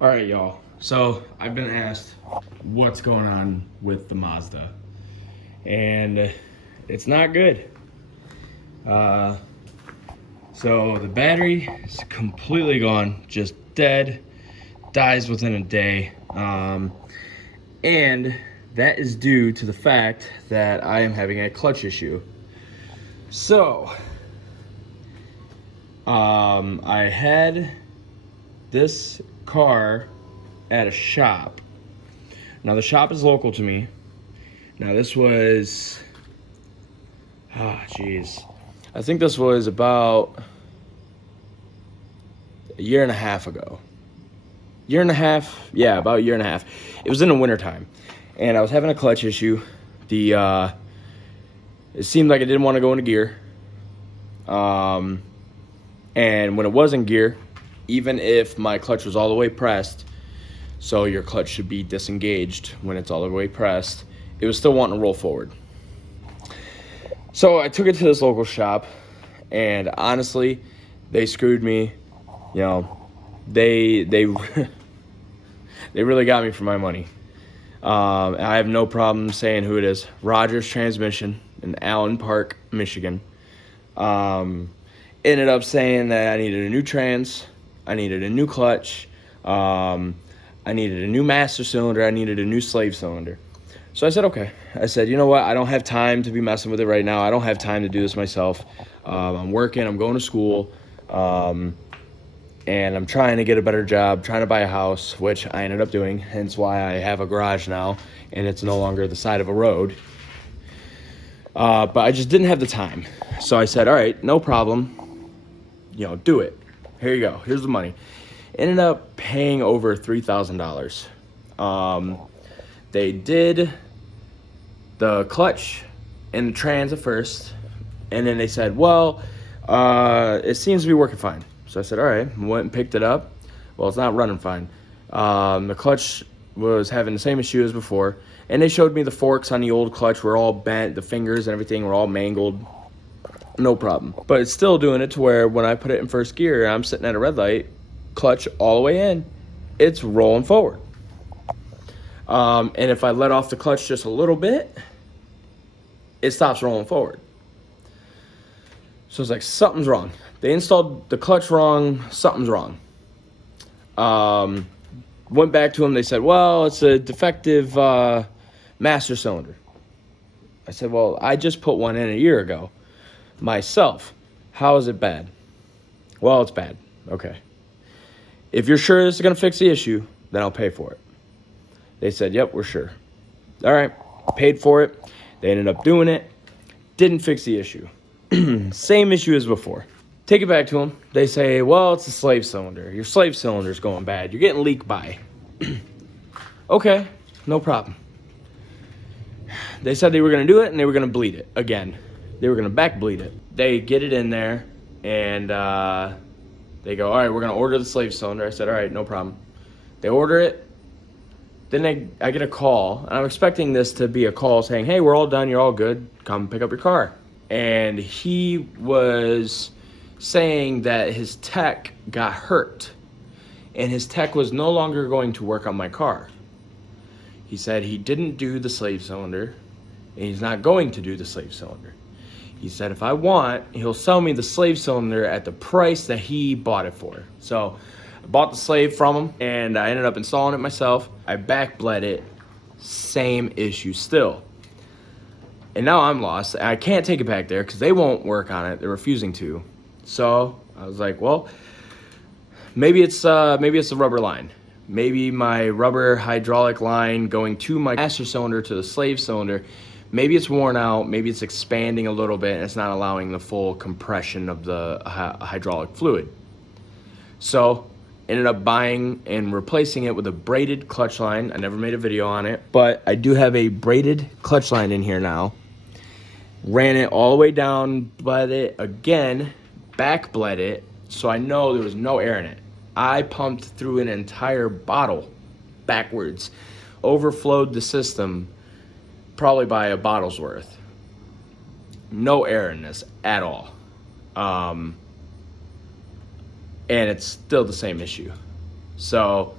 All right, y'all. So I've been asked what's going on with the Mazda, and it's not good. Uh, so the battery is completely gone, just dead, dies within a day, and that is due to the fact that I am having a clutch issue. So I had this car at a shop. Now the shop is local to me. Now this was, I think this was about a year and a half ago. Year and a half, yeah, about a year and a half. It was in the wintertime, and I was having a clutch issue. It seemed like it didn't want to go into gear. And when it was in gear, even if my clutch was all the way pressed, so your clutch should be disengaged when it's all the way pressed, it was still wanting to roll forward. So I took it to this local shop, and honestly, they screwed me. You know, they they really got me for my money. I have no problem saying who it is. Rogers Transmission in Allen Park, Michigan. Ended up saying that I needed a new trans, I needed a new clutch, I needed a new master cylinder, I needed a new slave cylinder. So I said, okay. I said, you know what? I don't have time to be messing with it right now. I don't have time to do this myself. I'm working, I'm going to school, and I'm trying to get a better job, trying to buy a house, which I ended up doing, hence why I have a garage now, and it's no longer the side of a road. But I just didn't have the time. So I said, all right, no problem. Do it. Here you go. Here's the money. Ended up paying over $3,000. They did the clutch and the trans at first, and then they said, well, it seems to be working fine. So I said, all right. Went and picked it up. Well, it's not running fine. The clutch was having the same issue as before, and they showed me the forks on the old clutch were all bent, the fingers and everything were all mangled. No problem. But it's still doing it to where when I put it in first gear, I'm sitting at a red light, clutch all the way in, it's rolling forward. And if I let off the clutch just a little bit, it stops rolling forward. So it's like, something's wrong. They installed the clutch wrong, something's wrong. Went back to them, they said, well, it's a defective master cylinder. I said, well, I just put one in a year ago myself. How is it bad? Well, it's bad. Okay. If you're sure this is going to fix the issue, then I'll pay for it. They said, yep, we're sure. All right. Paid for it. They ended up doing it. Didn't fix the issue. Same issue as before. Take it back to them. They say, well, it's a slave cylinder. Your slave cylinder's going bad. You're getting leak by. Okay, no problem. They said they were going to do it, and they were going to bleed it again. They were going to back bleed it. They get it in there, and they go, all right, we're going to order the slave cylinder. I said, all right, no problem. They order it. Then I get a call, and I'm expecting this to be a call saying, hey, we're all done. You're all good. Come pick up your car. And he was saying that his tech got hurt, and his tech was no longer going to work on my car. He said he didn't do the slave cylinder, and he's not going to do the slave cylinder. He said if I want, he'll sell me the slave cylinder at the price that he bought it for. So I bought the slave from him, and I ended up installing it myself. I backbled it, same issue still. And now I'm lost. I can't take it back there because they won't work on it. They're refusing to. So I was like, well, maybe it's the rubber line. Maybe my rubber hydraulic line going to my master cylinder to the slave cylinder, maybe it's worn out, maybe it's expanding a little bit, and it's not allowing the full compression of the hydraulic fluid. So ended up buying and replacing it with a braided clutch line. I never made a video on it, but I do have a braided clutch line in here now. Ran it all the way down, bled it again, back bled it, so I know there was no air in it. I pumped through an entire bottle backwards, overflowed the system probably by a bottle's worth. No air in this at all. And it's still the same issue. So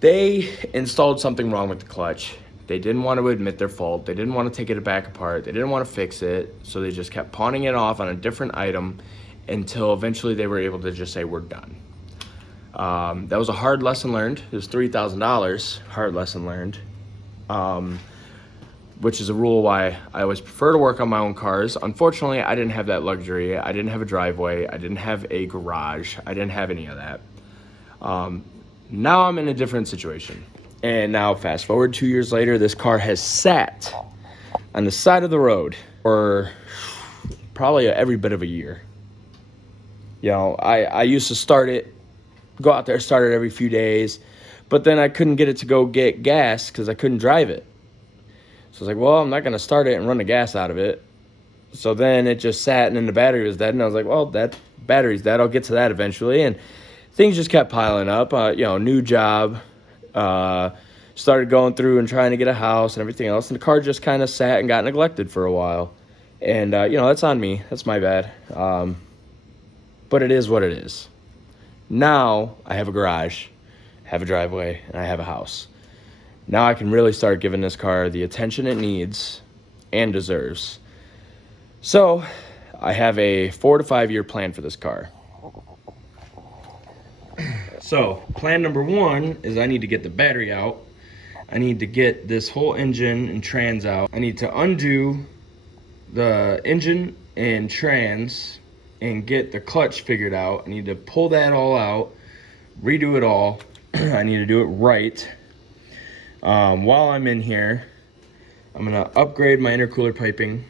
They installed something wrong with the clutch. They didn't want to admit their fault. They didn't want to take it back apart. They didn't want to fix it. So they just kept pawning it off on a different item until eventually they were able to just say, we're done. That was a hard lesson learned. It was $3,000, hard lesson learned. Which is a rule why I always prefer to work on my own cars. Unfortunately, I didn't have that luxury. I didn't have a driveway. I didn't have a garage. I didn't have any of that. Now I'm in a different situation. And now fast forward 2 years later, this car has sat on the side of the road for probably every bit of a year. You know, I used to start it, go out there, start it every few days, but then I couldn't get it to go get gas because I couldn't drive it. So I was like, well, I'm not going to start it and run the gas out of it. So then it just sat and then the battery was dead. And I was like, well, that battery's dead. I'll get to that eventually. And things just kept piling up. New job. Started going through and trying to get a house and everything else. And the car just kind of sat and got neglected for a while. And, that's on me. That's my bad. But it is what it is. Now I have a garage, have a driveway, and I have a house. Now I can really start giving this car the attention it needs and deserves. So I have a 4 to 5 year plan for this car. So plan number 1 is I need to get the battery out. I need to get this whole engine and trans out. I need to undo the engine and trans and get the clutch figured out. I need to pull that all out, redo it all. I need to do it right. While I'm in here, I'm going to upgrade my intercooler piping.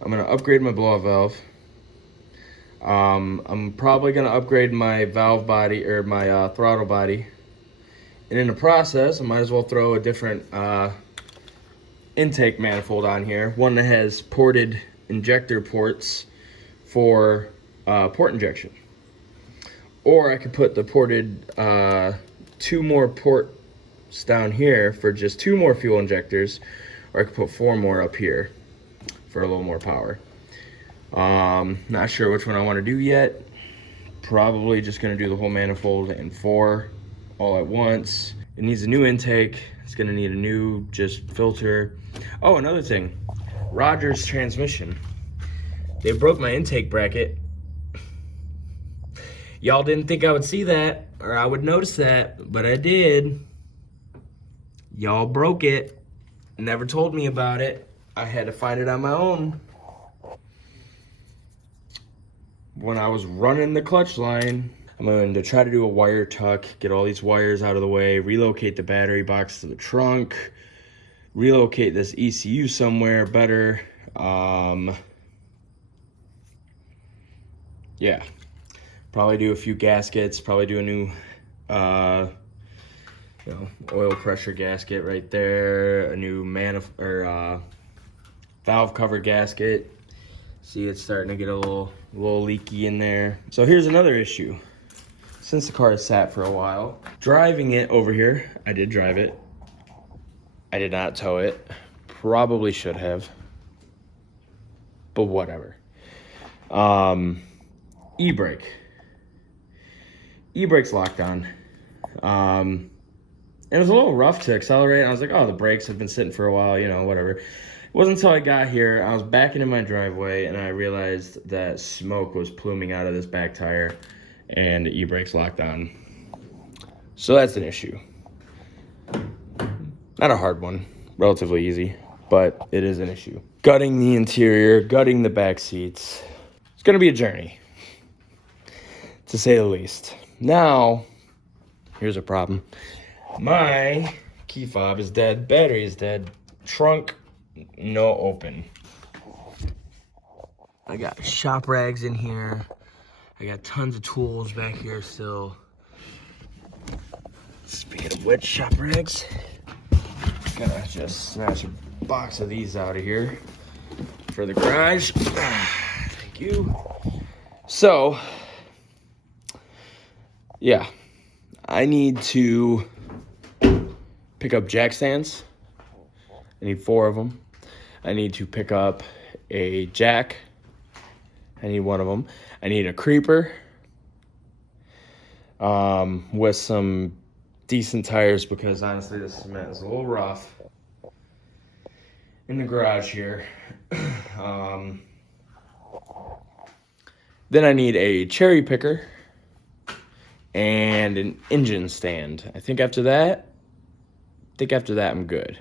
I'm going to upgrade my blow-off valve. I'm probably going to upgrade my valve body or my throttle body. And in the process, I might as well throw a different intake manifold on here. One that has ported injector ports for port injection. Or I could put the ported 2 more ports down here for just 2 more fuel injectors, or I could put 4 more up here for a little more power. Not sure which one I want to do yet. Probably just going to do the whole manifold in 4 all at once. It needs a new intake. It's going to need a new just filter. Oh, another thing, Rogers transmission. They broke my intake bracket. Y'all didn't think I would see that or I would notice that, but I did. Y'all broke it, never told me about it. I had to find it on my own. When I was running the clutch line, I'm going to try to do a wire tuck, get all these wires out of the way, relocate the battery box to the trunk, relocate this ECU somewhere better. Yeah, probably do a few gaskets, probably do a new oil pressure gasket right there, a new valve cover gasket. See, it's starting to get a little leaky in there. So here's another issue. Since the car has sat for a while, driving it over here, I did drive it. I did not tow it. Probably should have, but whatever. E-brake. E-brake's locked on. It was a little rough to accelerate. I was like, oh, the brakes have been sitting for a while, whatever. It wasn't until I got here, I was backing in my driveway, and I realized that smoke was pluming out of this back tire, and the e-brake's locked on. So that's an issue. Not a hard one, relatively easy, but it is an issue. Gutting the interior, gutting the back seats. It's gonna be a journey, to say the least. Now, here's a problem. My key fob is dead, battery is dead, trunk, no open. I got shop rags in here. I got tons of tools back here still. Speaking of which, shop rags, gonna just snatch a box of these out of here for the garage. Thank you. So, yeah, I need to pick up jack stands. I need 4 of them. I need to pick up a jack. I need 1 of them. I need a creeper with some decent tires because honestly the cement is a little rough in the garage here. Then I need a cherry picker and an engine stand. I think after that I'm good.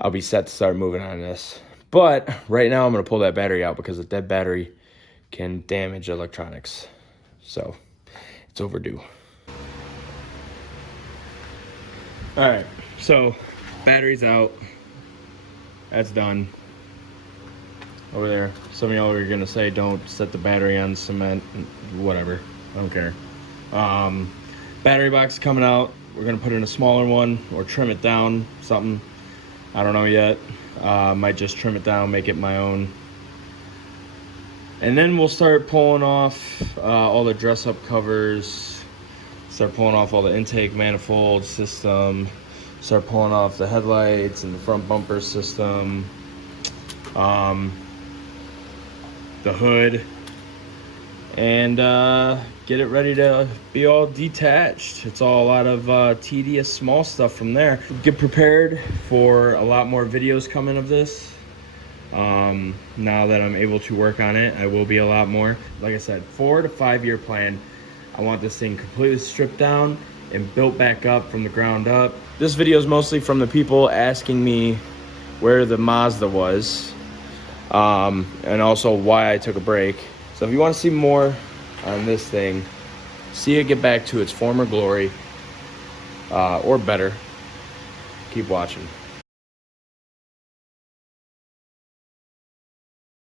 I'll be set to start moving on this. But right now I'm gonna pull that battery out because a dead battery can damage electronics. So it's overdue. All right, so battery's out. That's done. Over there, some of y'all are gonna say don't set the battery on cement. Whatever, I don't care. Battery box coming out. We're gonna put in a smaller one or trim it down, something. I don't know yet. Might just trim it down, make it my own. And then we'll start pulling off all the dress-up covers, start pulling off all the intake manifold system, start pulling off the headlights and the front bumper system, the hood, and get it ready to be all detached. It's all a lot of tedious small stuff from there. Get prepared for a lot more videos coming of this. Now that I'm able to work on it, I will be a lot more. Like I said, 4 to 5 year plan. I want this thing completely stripped down and built back up from the ground up. This video is mostly from the people asking me where the Mazda was, and also why I took a break. So if you want to see more on this thing, see it get back to its former glory, or better, keep watching.